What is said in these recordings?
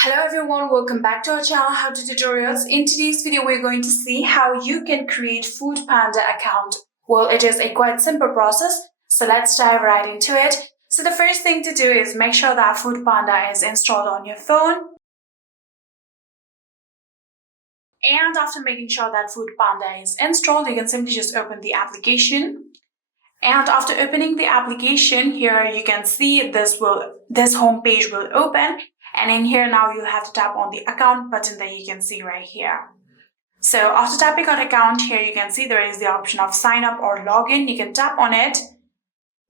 Hello everyone, welcome back to our channel How To Tutorials. In today's video, we're going to see how you can create FoodPanda account. Well, it is a quite simple process, so let's dive right into it. So the first thing to do is make sure that FoodPanda is installed on your phone. And after making sure that FoodPanda is installed, you can simply just open the application. And after opening the application, here you can see this home page will open. And in here now you'll have to tap on the account button that you can see right here. So after tapping on account, here you can see there is the option of sign up or login. You can tap on it.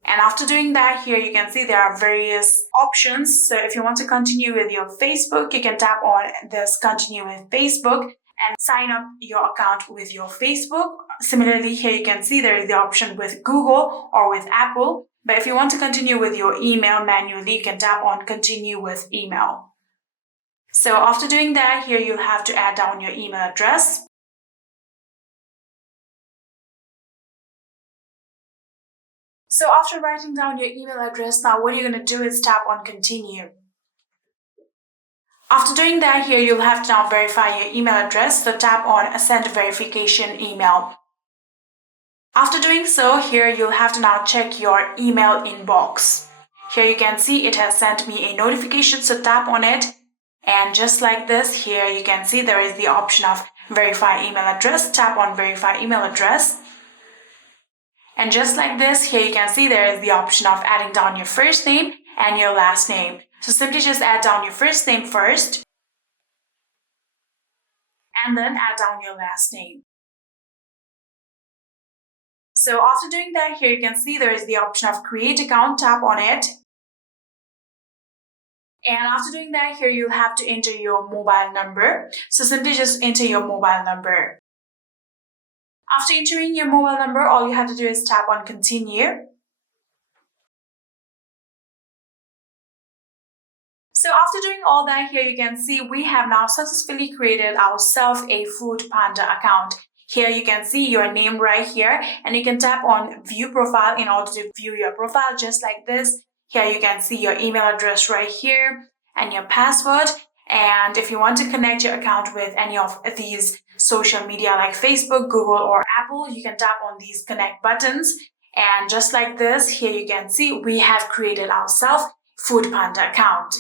And after doing that, here you can see there are various options. So if you want to continue with your Facebook, you can tap on this continue with Facebook and sign up your account with your Facebook. Similarly, here you can see there is the option with Google or with Apple. But if you want to continue with your email manually, you can tap on continue with email. So after doing that, here you'll have to add down your email address. So after writing down your email address, now what you're going to do is tap on continue. After doing that, here you'll have to now verify your email address, so tap on send verification email. After doing so, here you'll have to now check your email inbox. Here you can see it has sent me a notification, so tap on it. And just like this, here you can see there is the option of verify email address. Tap on verify email address. And just like this, here you can see there is the option of adding down your first name and your last name. So simply just add down your first name first and then add down your last name. So after doing that, here you can see there is the option of create account. Tap on it. And after doing that, here you'll have to enter your mobile number. So simply just enter your mobile number. After entering your mobile number, all you have to do is tap on continue. So after doing all that, here you can see we have now successfully created ourselves a FoodPanda account. Here you can see your name right here, and you can tap on view profile in order to view your profile just like this. Here you can see your email address right here and your password. And if you want to connect your account with any of these social media like Facebook, Google, or Apple, you can tap on these connect buttons. And just like this, here you can see we have created ourselves FoodPanda account.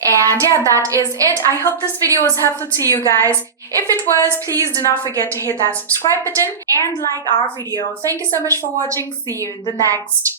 And yeah, that is it. I hope this video was helpful to you guys. If it was, please do not forget to hit that subscribe button and like our video. Thank you so much for watching. See you in the next.